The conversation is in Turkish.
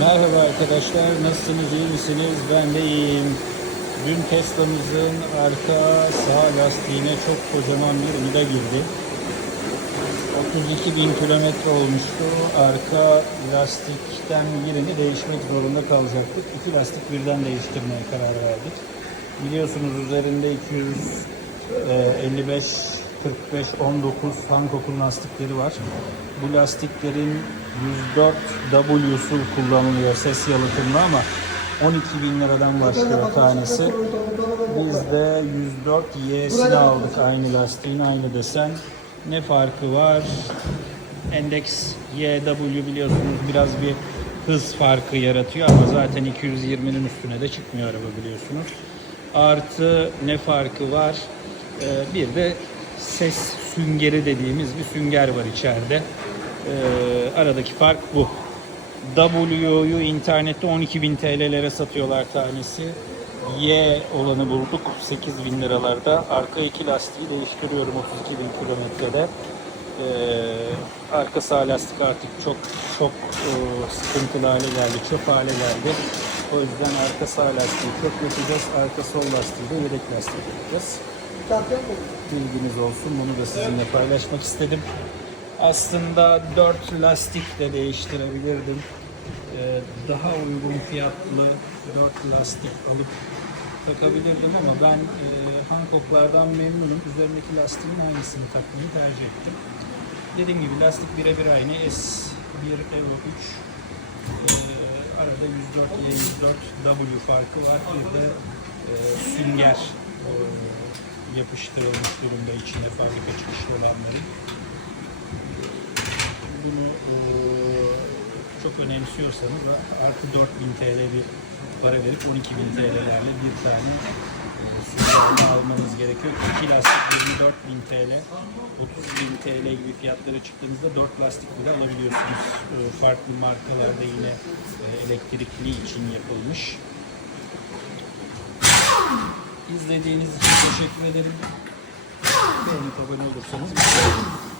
Merhaba arkadaşlar, nasılsınız, iyi misiniz? Ben de iyiyim. Dün Tesla'mızın arka sağ lastiğine çok kocaman bir vida girdi. 32 bin kilometre olmuştu. Arka lastikten birini değişmek zorunda kalacaktık. İki lastik birden değiştirmeye karar verdik. Biliyorsunuz üzerinde 255 45 19 Hankook'un lastikleri var. Bu lastiklerin 104 W'su kullanılıyor ses yalıtımlı ama 12 bin liradan başlıyor tanesi. Biz de 104 Y'sini aldık aynı lastiğin aynı desen. Ne farkı var? Endeks YW biliyorsunuz biraz bir hız farkı yaratıyor ama zaten 220'nin üstüne de çıkmıyor araba biliyorsunuz. Artı ne farkı var? Ee, bir de ses süngeri dediğimiz bir sünger var içeride. Ee, aradaki fark bu. W'yu internette 12.000 TL'lere satıyorlar tanesi. Y olanı bulduk 8.000 liralarda. Arka iki lastiği değiştiriyorum 32 bin kilometrede. Ee, arka sağ lastik artık çok çok e, sıkıntılı hale geldi, çöp hale geldi. O yüzden arka sağ lastiği çöp yapacağız, arka sol lastiği de yedek lastik yapacağız. Bilginiz olsun, bunu da sizinle paylaşmak istedim. Aslında 4 lastik de değiştirebilirdim. Ee, daha uygun fiyatlı 4 lastik alıp takabilirdim ama ben e, Hankook'lardan memnunum. Üzerindeki lastiğin aynısını takmayı tercih ettim. Dediğim gibi lastik birebir aynı. S1 Euro 3. Ee, arada 104 Y104 W farkı var. Bir de e, sünger e, yapıştırılmış durumda içine fabrika çıkışlı olanların bunu e, çok önemsiyorsanız artı 4000 TL bir para verip 12.000 TL'lerle bir tane e, almanız gerekiyor. 2 lastik 24.000 TL, 30.000 TL gibi fiyatlara çıktığınızda 4 lastik bile alabiliyorsunuz. E, farklı markalarda yine elektrikli için yapılmış. İzlediğiniz için teşekkür ederim. Beğenip abone olursanız mutlu olurum.